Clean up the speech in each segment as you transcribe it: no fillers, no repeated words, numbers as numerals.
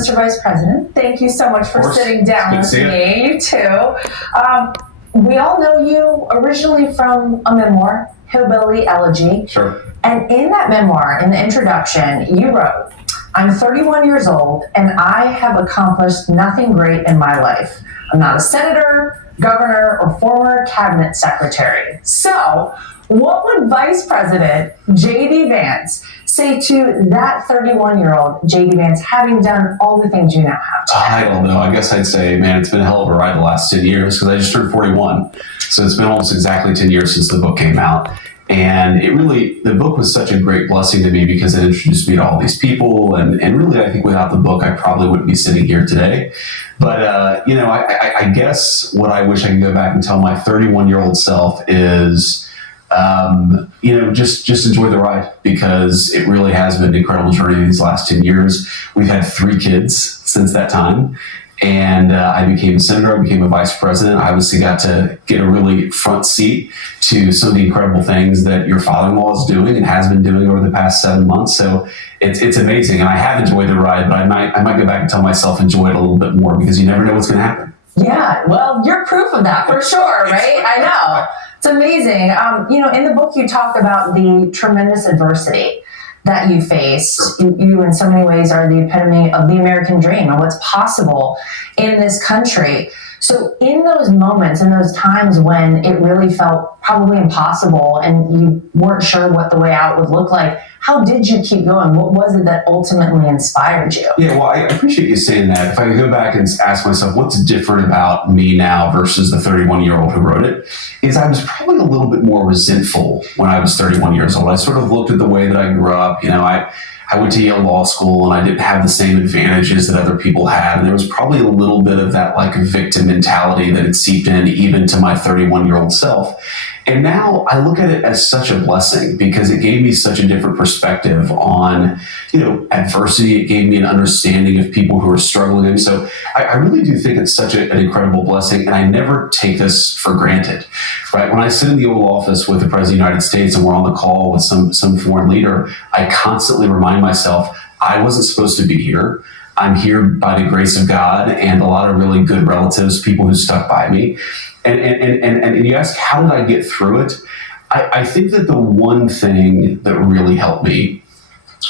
Mr. Vice President, thank you so much for sitting down with me. You too. We all know you originally from a memoir, Hillbilly Elegy. Sure. And in that memoir, in the introduction, you wrote, "I'm 31 years old and I have accomplished nothing great in my life. I'm not a senator, governor, or former cabinet secretary." So, what would Vice President JD Vance say to that 31-year-old JD Vance, having done all the things you now have today? I don't know. I guess I'd say, man, it's been a hell of a ride the last 10 years because I just turned 41. So it's been almost exactly 10 years since the book came out. And the book was such a great blessing to me because it introduced me to all these people. And really, I think without the book, I probably wouldn't be sitting here today. But, I guess what I wish I could go back and tell my 31-year-old self is, just enjoy the ride because it really has been an incredible journey these last 10 years. We've had 3 kids since that time. And I became a senator, I became a vice president. I obviously got to get a really front seat to some of the incredible things that your father-in-law is doing and has been doing over the past 7 months. So it's amazing. And I have enjoyed the ride, but I might go back and tell myself enjoy it a little bit more because you never know what's going to happen. Yeah, well, you're proof of that for sure, right? I know. It's amazing. In the book, you talk about the tremendous adversity that you face. Sure. You in so many ways are the epitome of the American dream and what's possible in this country. So in those moments, in those times when it really felt probably impossible and you weren't sure what the way out would look like, how did you keep going? What was it that ultimately inspired you? Yeah, well, I appreciate you saying that. If I could go back and ask myself what's different about me now versus the 31-year-old who wrote it, is I was probably a little bit more resentful when I was 31 years old. I sort of looked at the way that I grew up. I went to Yale Law School and I didn't have the same advantages that other people had. And there was probably a little bit of that like victim mentality that had seeped in even to my 31-year-old self. And now I look at it as such a blessing because it gave me such a different perspective on, adversity. It gave me an understanding of people who are struggling. And so I really do think it's such an incredible blessing. And I never take this for granted, right? When I sit in the Oval Office with the President of the United States and we're on the call with some foreign leader, I constantly remind myself, I wasn't supposed to be here. I'm here by the grace of God and a lot of really good relatives, people who stuck by me. And you ask, how did I get through it? I think that the one thing that really helped me,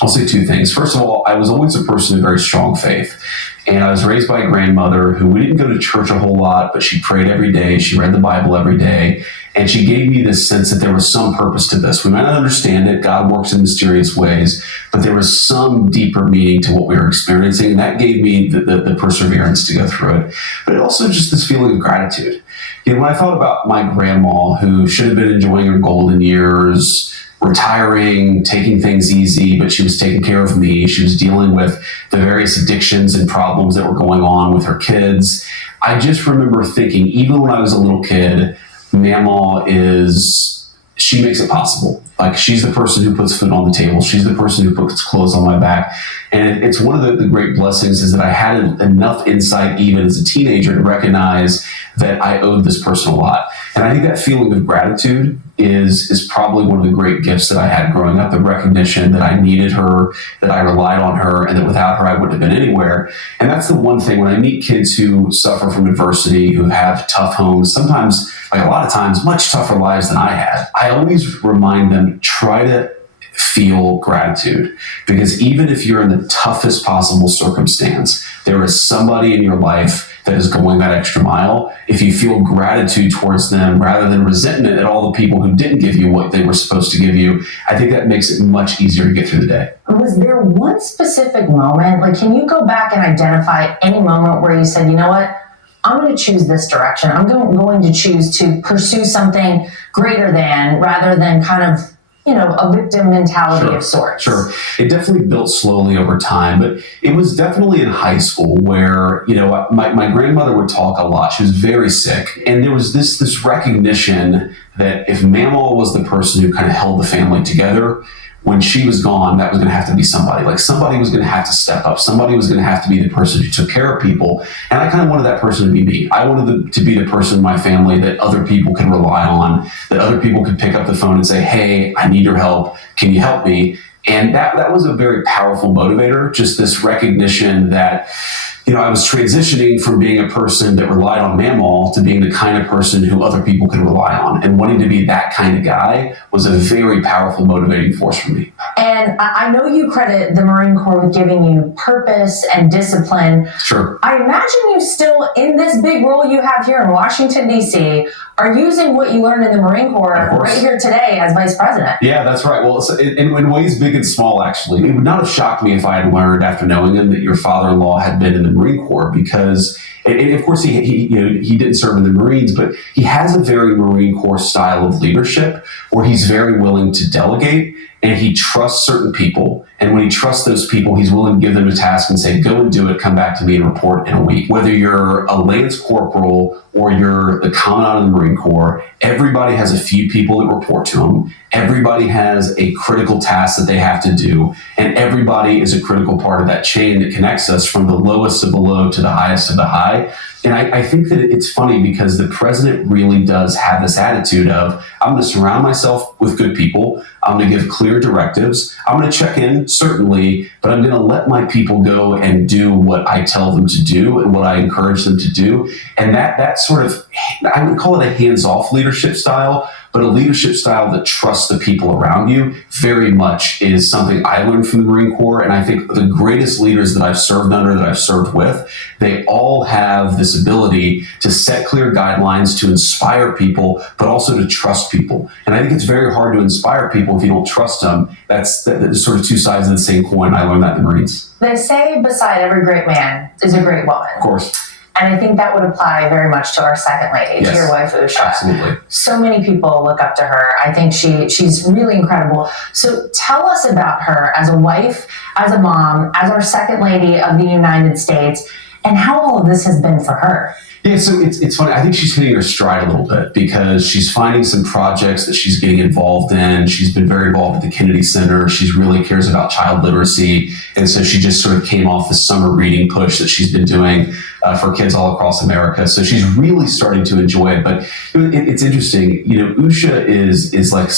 I'll say 2 things. First of all, I was always a person of very strong faith. And I was raised by a grandmother who we didn't go to church a whole lot, but she prayed every day. She read the Bible every day. And she gave me this sense that there was some purpose to this. We might not understand it. God works in mysterious ways, but there was some deeper meaning to what we were experiencing. And that gave me the perseverance to go through it. But it also just this feeling of gratitude. When I thought about my grandma who should have been enjoying her golden years, retiring, taking things easy, but she was taking care of me. She was dealing with the various addictions and problems that were going on with her kids. I just remember thinking, even when I was a little kid, Mama she makes it possible. Like she's the person who puts food on the table. She's the person who puts clothes on my back. And it's one of the great blessings is that I had enough insight even as a teenager to recognize that I owed this person a lot. And I think that feeling of gratitude is probably one of the great gifts that I had growing up, the recognition that I needed her, that I relied on her, and that without her I wouldn't have been anywhere. And that's the one thing when I meet kids who suffer from adversity, who have tough homes, sometimes, like a lot of times, much tougher lives than I had, I always remind them, try to feel gratitude. Because even if you're in the toughest possible circumstance, there is somebody in your life that is going that extra mile. If you feel gratitude towards them rather than resentment at all the people who didn't give you what they were supposed to give you, I think that makes it much easier to get through the day. Was there one specific moment, like can you go back and identify any moment where you said, you know what, I'm going to choose this direction. I'm going to choose to pursue something greater than rather than kind of a victim mentality of sorts. Sure. It definitely built slowly over time, but it was definitely in high school where, my grandmother would talk a lot. She was very sick. And there was this recognition that if Mama was the person who kind of held the family together, when she was gone, that was going to have to be somebody. Like somebody was going to have to step up. Somebody was going to have to be the person who took care of people. And I kind of wanted that person to be me. I wanted to be the person in my family that other people could rely on, that other people could pick up the phone and say, hey, I need your help. Can you help me? And that was a very powerful motivator, just this recognition that, I was transitioning from being a person that relied on mammal to being the kind of person who other people could rely on. And wanting to be that kind of guy was a very powerful motivating force for me. And I know you credit the Marine Corps with giving you purpose and discipline. Sure. I imagine you still, in this big role you have here in Washington, D.C., are using what you learned in the Marine Corps right here today as vice president. Yeah, that's right. Well, in ways big and small, actually. It would not have shocked me if I had learned after knowing him that your father-in-law had been in the Marine Corps, because, and of course, he didn't serve in the Marines, but he has a very Marine Corps style of leadership where he's very willing to delegate, and he trusts certain people. And when he trusts those people, he's willing to give them a task and say, go and do it, come back to me and report in a week. Whether you're a Lance Corporal or you're the Commandant of the Marine Corps, everybody has a few people that report to them. Everybody has a critical task that they have to do. And everybody is a critical part of that chain that connects us from the lowest of the low to the highest of the high. And I think that it's funny because the president really does have this attitude of, I'm going to surround myself with good people. I'm going to give clear directives. I'm going to check in, certainly, but I'm going to let my people go and do what I tell them to do and what I encourage them to do. And that sort of, I would call it a hands-off leadership style, but a leadership style that trusts the people around you very much is something I learned from the Marine Corps. And I think the greatest leaders that I've served under, that I've served with, they all have this ability to set clear guidelines, to inspire people, but also to trust people. And I think it's very hard to inspire people if you don't trust them. That's sort of two sides of the same coin. I learned that in the Marines. They say beside every great man is a great woman. Of course. And I think that would apply very much to our second lady, to your wife, Usha. Absolutely. So many people look up to her. I think she's really incredible. So tell us about her as a wife, as a mom, as our second lady of the United States, and how all of this has been for her. Yeah, so it's funny. I think she's hitting her stride a little bit because she's finding some projects that she's getting involved in. She's been very involved at the Kennedy Center. She really cares about child literacy. And so she just sort of came off the summer reading push that she's been doing for kids all across America. So she's really starting to enjoy it. But it's interesting. Usha is like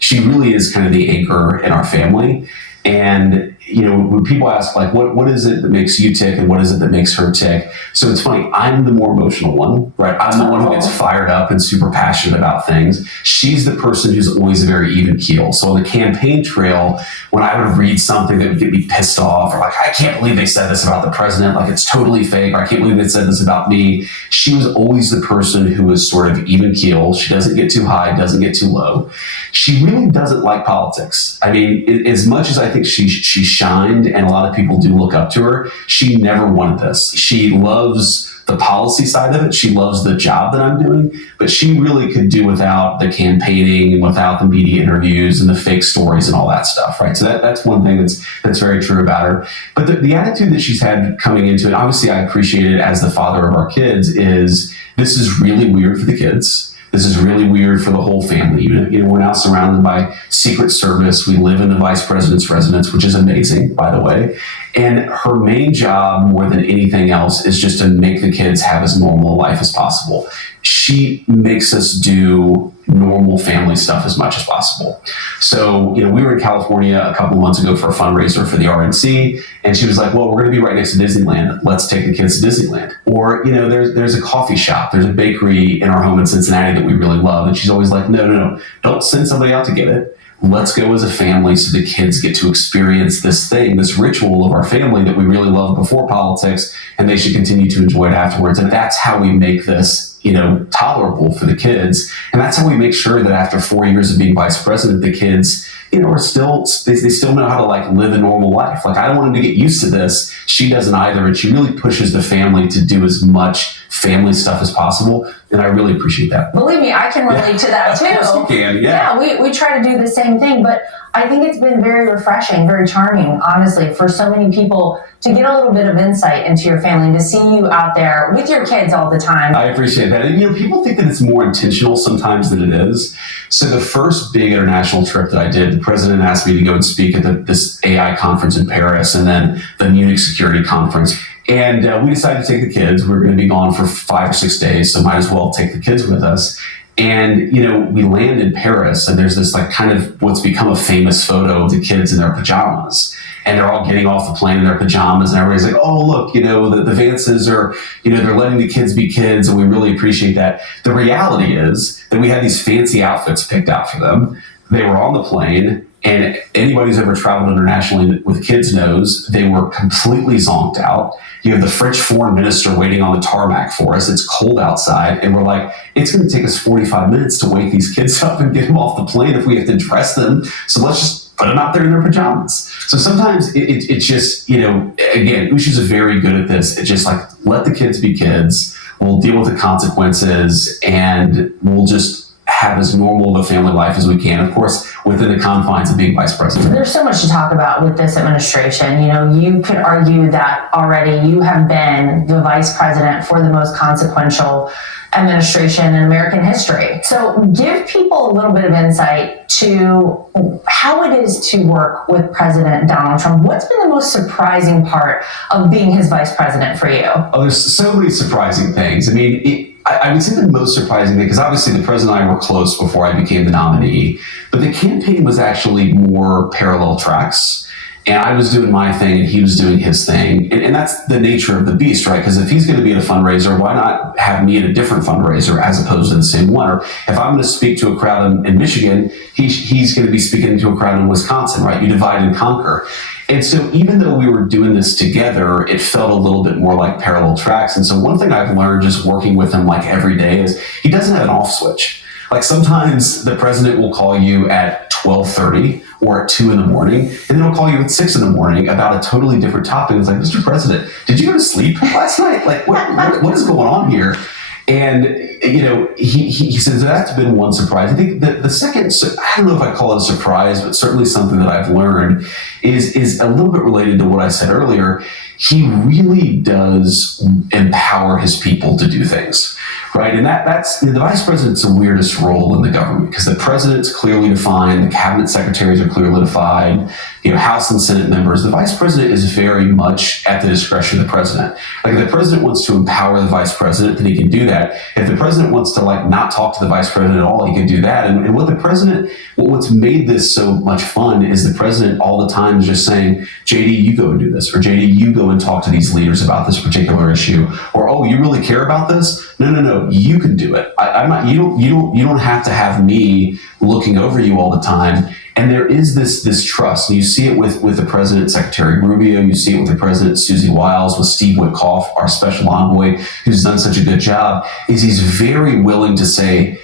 she really is kind of the anchor in our family. And when people ask, like, what is it that makes you tick and what is it that makes her tick? So it's funny, I'm the more emotional one, right? I'm the one who gets fired up and super passionate about things. She's the person who's always a very even keel. So on the campaign trail, when I would read something that would get me pissed off, or like, I can't believe they said this about the president, like it's totally fake, or I can't believe they said this about me. She was always the person who was sort of even keel. She doesn't get too high, doesn't get too low. She really doesn't like politics. I mean, as much as I think she shined and a lot of people do look up to her, she never wanted this. She loves the policy side of it. She loves the job that I'm doing, but she really could do without the campaigning and without the media interviews and the fake stories and all that stuff, right? So that's one thing that's very true about her. But the attitude that she's had coming into it, obviously I appreciate it as the father of our kids, is this is really weird for the kids. This is really weird for the whole family. We're now surrounded by Secret Service. We live in the vice president's residence, which is amazing, by the way. And her main job, more than anything else, is just to make the kids have as normal a life as possible. She makes us do normal family stuff as much as possible. So, we were in California a couple of months ago for a fundraiser for the RNC, and she was like, well, we're going to be right next to Disneyland. Let's take the kids to Disneyland. Or, there's a coffee shop, there's a bakery in our home in Cincinnati that we really love. And she's always like, no, don't send somebody out to get it. Let's go as a family so the kids get to experience this thing, this ritual of our family that we really loved before politics, and they should continue to enjoy it afterwards. And that's how we make this, tolerable for the kids. And that's how we make sure that after 4 years of being vice president, the kids, are still, they still know how to like live a normal life. Like, I don't want them to get used to this. She doesn't either. And she really pushes the family to do as much family stuff as possible. And I really appreciate that. Believe me, I can relate to that too. Of course you can, yeah. Yeah, we try to do the same thing, but I think it's been very refreshing, very charming, honestly, for so many people to get a little bit of insight into your family, to see you out there with your kids all the time. I appreciate that. And, people think that it's more intentional sometimes than it is. So the first big international trip that I did, the president asked me to go and speak at this AI conference in Paris and then the Munich Security Conference. And we decided to take the kids. We were going to be gone for 5 or 6 days, so might as well take the kids with us. And, we land in Paris, and there's this like kind of what's become a famous photo of the kids in their pajamas. And they're all getting off the plane in their pajamas, and everybody's like, oh, look, the Vances are, they're letting the kids be kids, and we really appreciate that. The reality is that we had these fancy outfits picked out for them. They were on the plane, and anybody who's ever traveled internationally with kids knows they were completely zonked out. You have the French foreign minister waiting on the tarmac for us. It's cold outside, and we're like, it's going to take us 45 minutes to wake these kids up and get them off the plane if we have to dress them. So let's just put them out there in their pajamas. So sometimes it's just, again, Usha's very good at this. It's just like, let the kids be kids. We'll deal with the consequences, and we'll just have as normal of a family life as we can, of course, within the confines of being vice president. There's so much to talk about with this administration. You could argue that already you have been the vice president for the most consequential administration in American history. So give people a little bit of insight to how it is to work with President Donald Trump. What's been the most surprising part of being his vice president for you? Oh, there's so many surprising things. I mean, I would say the most surprising thing, because obviously the president and I were close before I became the nominee, but the campaign was actually more parallel tracks. And I was doing my thing and he was doing his thing. And that's the nature of the beast, right? Because if he's going to be at a fundraiser, why not have me at a different fundraiser as opposed to the same one? Or if I'm going to speak to a crowd in Michigan, he's going to be speaking to a crowd in Wisconsin, right? You divide and conquer. And so even though we were doing this together, it felt a little bit more like parallel tracks. And so one thing I've learned just working with him like every day is he doesn't have an off switch. Like sometimes the president will call you at 12:30 or at 2 a.m, and then he'll call you at 6 a.m. about a totally different topic. It's like, Mr. President, did you go to sleep last night? Like, what is going on here? And, he says that's been one surprise. I think the second, I don't know if I call it a surprise, but certainly something that I've learned is a little bit related to what I said earlier. He really does empower his people to do things, right? And that's the vice president's the weirdest role in the government because the president's clearly defined, the cabinet secretaries are clearly defined, House and Senate members. The vice president is very much at the discretion of the president. Like if the president wants to empower the vice president, then he can do that. If the president wants to not talk to the vice president at all, he can do that. And what's made this so much fun is the president all the time is just saying, JD, you go and do this, or JD, you go and talk to these leaders about this particular issue, or oh, you really care about this? No, you can do it. I'm not. You don't have to have me looking over you all the time. And there is this trust. And you see it with the president, Secretary Rubio. You see it with the president, Susie Wiles, with Steve Witkoff, our special envoy, who's done such a good job. Is he's very willing to say,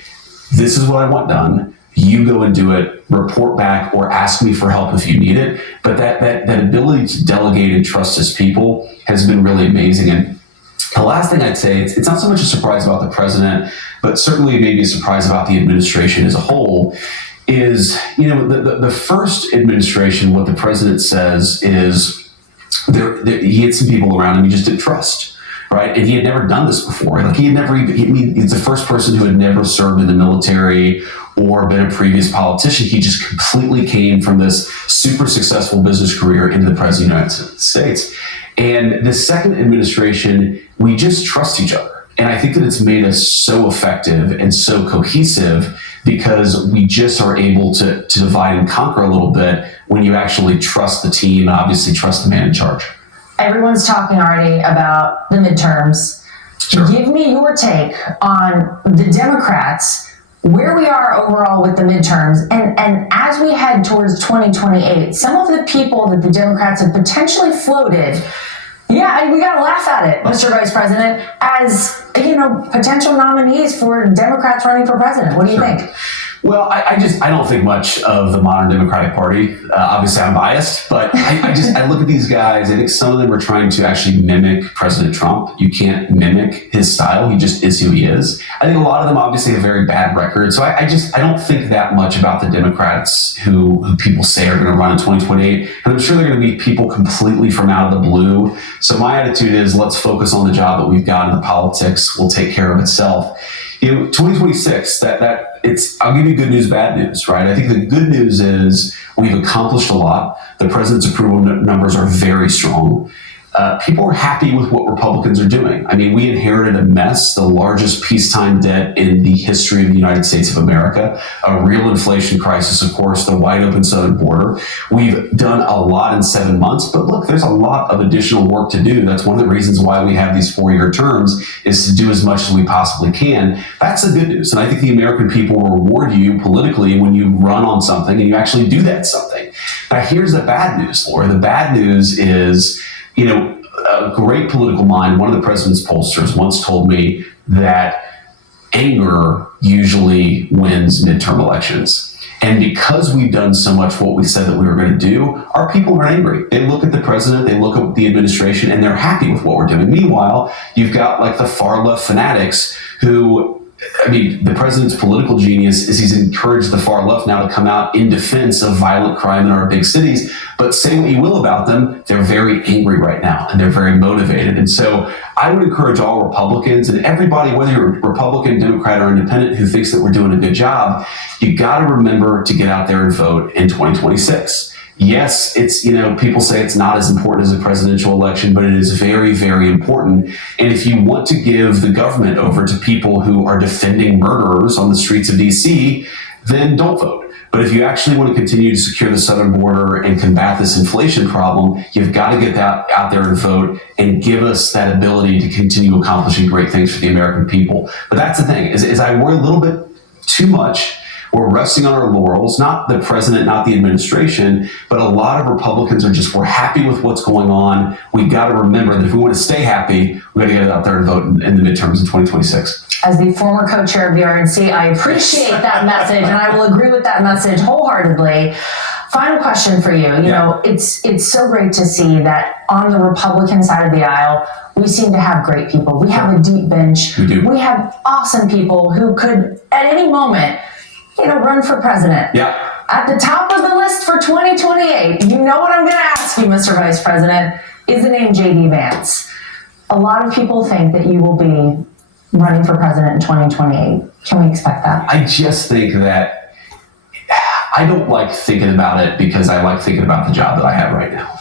"This is what I want done. You go and do it. Report back, or ask me for help if you need it." But that ability to delegate and trust his people has been really amazing. And the last thing I'd say, it's not so much a surprise about the president, but certainly maybe a surprise about the administration as a whole. Is, the first administration, what the president says is he had some people around him he just didn't trust, right? And he had never done this before. Like he's the first person who had never served in the military or been a previous politician. He just completely came from this super successful business career into the president of the United States. And the second administration, we just trust each other. And I think that it's made us so effective and so cohesive because we just are able to divide and conquer a little bit when you actually trust the team and obviously trust the man in charge. Everyone's talking already about the midterms. Sure. Give me your take on the Democrats, where we are overall with the midterms, and as we head towards 2028, some of the people that the Democrats have potentially floated, yeah, we got to laugh at it, Mr. Vice President, as, potential nominees for Democrats running for president. What do you think? Well, I don't think much of the modern Democratic Party. Obviously, I'm biased, but I look at these guys. I think some of them are trying to actually mimic President Trump. You can't mimic his style. He just is who he is. I think a lot of them obviously have very bad records. So I don't think that much about the Democrats who people say are going to run in 2028. And I'm sure they're going to be people completely from out of the blue. So my attitude is let's focus on the job that we've got, and the politics will take care of itself. 2026, I'll give you good news, bad news, right? I think the good news is we've accomplished a lot. The president's approval numbers are very strong. people are happy with what Republicans are doing. I mean, we inherited a mess, the largest peacetime debt in the history of the United States of America, a real inflation crisis, of course, the wide open southern border. We've done a lot in 7 months, but look, there's a lot of additional work to do. That's one of the reasons why we have these 4-year terms, is to do as much as we possibly can. That's the good news. And I think the American people reward you politically when you run on something and you actually do that something. Now, here's the bad news, Laura. The bad news is, a great political mind, one of the president's pollsters once told me that anger usually wins midterm elections. And because we've done so much what we said that we were going to do, our people are angry. They look at the president, they look at the administration, and they're happy with what we're doing. Meanwhile, you've got like the far left fanatics who, the president's political genius is he's encouraged the far left now to come out in defense of violent crime in our big cities. But say what you will about them, they're very angry right now and they're very motivated. And so I would encourage all Republicans and everybody, whether you're Republican, Democrat, or Independent, who thinks that we're doing a good job, you got to remember to get out there and vote in 2026. Yes, it's, people say it's not as important as a presidential election, but it is very, very important. And if you want to give the government over to people who are defending murderers on the streets of DC, then don't vote. But if you actually want to continue to secure the southern border and combat this inflation problem, you've got to get that out there and vote and give us that ability to continue accomplishing great things for the American people. But that's the thing, is I worry a little bit too much. We're resting on our laurels, not the president, not the administration, but a lot of Republicans we're happy with what's going on. We got to remember that if we want to stay happy, we got to get out there and vote in the midterms in 2026. As the former co-chair of the RNC, I appreciate that message, and I will agree with that message wholeheartedly. Final question for you. It's so great to see that on the Republican side of the aisle, we seem to have great people. We have a deep bench. We do. We have awesome people who could, at any moment, run for president. Yeah. At the top of the list for 2028, you know what I'm going to ask you, Mr. Vice President, is the name JD Vance. A lot of people think that you will be running for president in 2028. Can we expect that? I just think that I don't like thinking about it because I like thinking about the job that I have right now.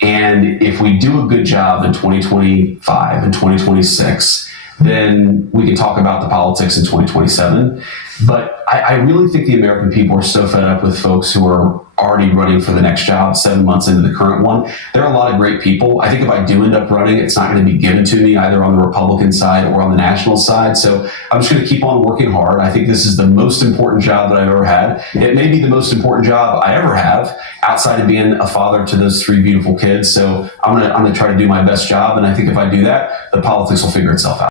And if we do a good job in 2025 and 2026, then we can talk about the politics in 2027. But I really think the American people are so fed up with folks who are already running for the next job 7 months into the current one. There are a lot of great people. I think if I do end up running, it's not going to be given to me either on the Republican side or on the national side. So I'm just going to keep on working hard. I think this is the most important job that I've ever had. It may be the most important job I ever have outside of being a father to those 3 beautiful kids. So I'm going to try to do my best job. And I think if I do that, the politics will figure itself out.